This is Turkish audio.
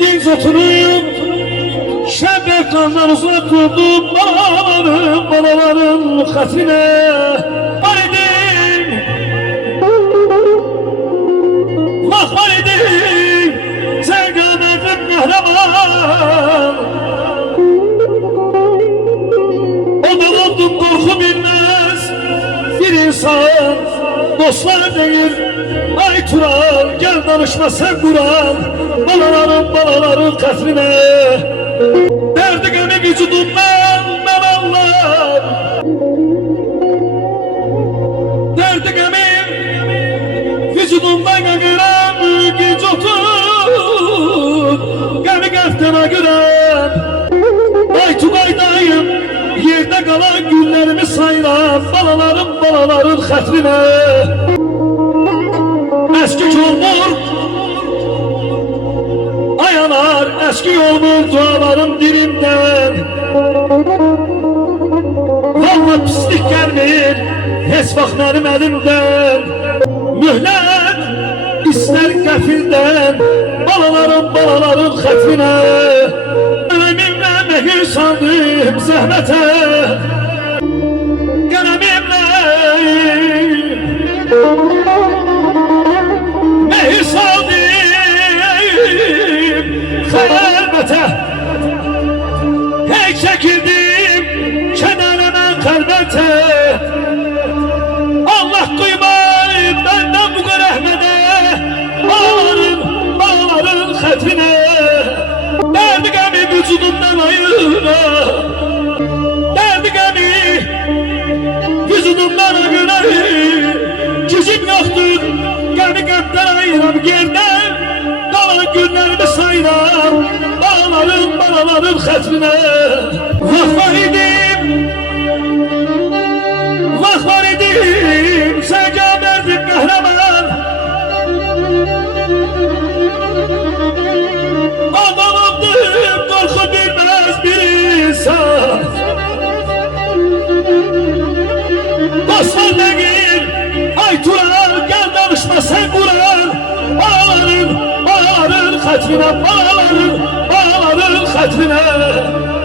Dinç oturup şerbektandan uzak durdum. Balaların hatırine Validin Vah validin sen gömerdin kahraman. O da oldum korku bilmez bir insan. Dostlar değil ay Turan, gel danışma sen Kur'an. Balaların katrine derdi gemi vücudumdan ben anlar. Derdi gemi vücudumdan gören güç otur. Gemi gaftına gören ay Tunaydayım, yerde kalan günlerimi sayran. Balaların katrine eski olmur ayanar, eski olmur dualarım dilimden. Vallahi pislik gelmeyir heç vaxt benim elimden. Mühlet ister kefilden balaların xətrine. Qələmimlə mehir saldım zəhmətə, qələmimlə mehir saldım xəlbətə. Hey çəkildim kənarına xəlbətə. Allah duymayıb bəndən bu rəhmətə. Balaların xətrine dərdi qəmi vücudumdan ayıra. Dərdi qəmi vücudumdan ayıra. Gücüm yoxdur qəmi qəmdən ayıram yerdən. Qalan günlərimi sayram balaların xətrine. Vah idim, vah idim sən gömerdin qəhrəman. Adamımdır korku bilmez bir insan. Dostlar değil ay Turan, gel danışma sen Kur'an. Balaların xətrine, balaların xətrine.